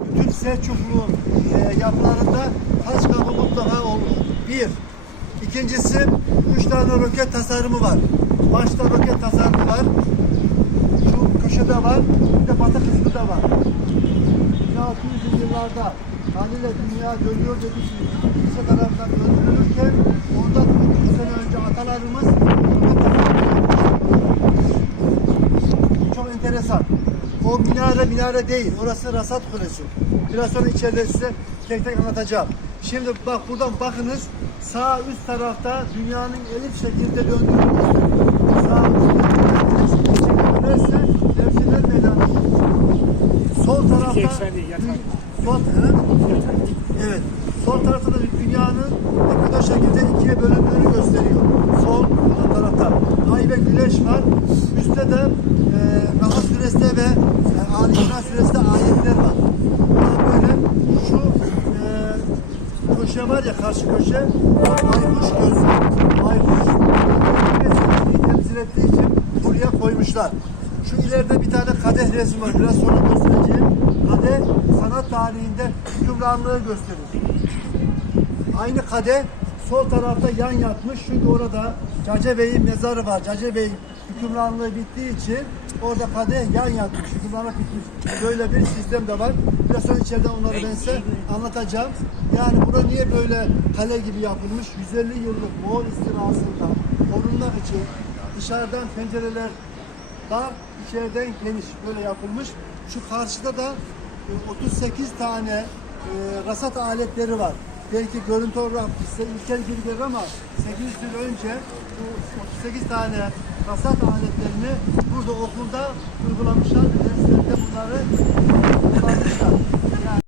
Bütün Selçuklu e, yapılarında taş kapı mutlaka olur. Bir. İkincisi, üç tane roket tasarımı var. Başta roket tasarımı var. Şu köşede var. Bir de batı kısmında var. 1600'lü yıllarda haliyle dünya dönüyor dedik ki kilise tarafından öldürülürken ondan 300 sene önce atalarımız. Çok enteresan. O minare minare değil. Orası Rasat Kulesi. Biraz sonra içeride size tek tek anlatacağım. Şimdi bak buradan bakınız. Sağ üst tarafta dünyanın elif şekilde döndüğünü. Sağ üst Devşirler Meydanı. Sol tarafta sol? Evet. Sol tarafta da dünyanın ekvator şekilde ikiye bölündüğünü gösteriyor. Sol bu tarafta. Ay ve güneş var. Üstte de e, Nahl Suresi'de ve e, Ali İmran Suresi'de ayetler var. Böyle şu e, köşe var ya karşı köşe aykuş gözü. Aykuş Türkiye temsil ettiği için buraya koymuşlar. Şu ileride bir tane kadeh resmi var. Biraz sonra göstereceğim. Kadeh sanat tarihinde hükümranlığı gösterir. Aynı kadeh sol tarafta yan yatmış. Çünkü orada Cace Bey'in mezarı var. Cace Bey hükümranlığı bittiği için orada kadeh yan yatmış. Hükümranlık bitmiş. Böyle bir sistem de var. Biraz sonra içeride onları ben size anlatacağım. Yani bura niye böyle kale gibi yapılmış? 150 yıllık Moğol istilasında korunmak için dışarıdan pencereler dar, içeriden geniş böyle yapılmış. Şu karşıda da e, 38 tane e, rasat aletleri var. Belki görüntü olarak size ilkel gibi gelir ama 800 yıl önce bu 38 tane rasat aletlerini burada okulda uygulamışlar. Derslerinde bunları kullanmışlar.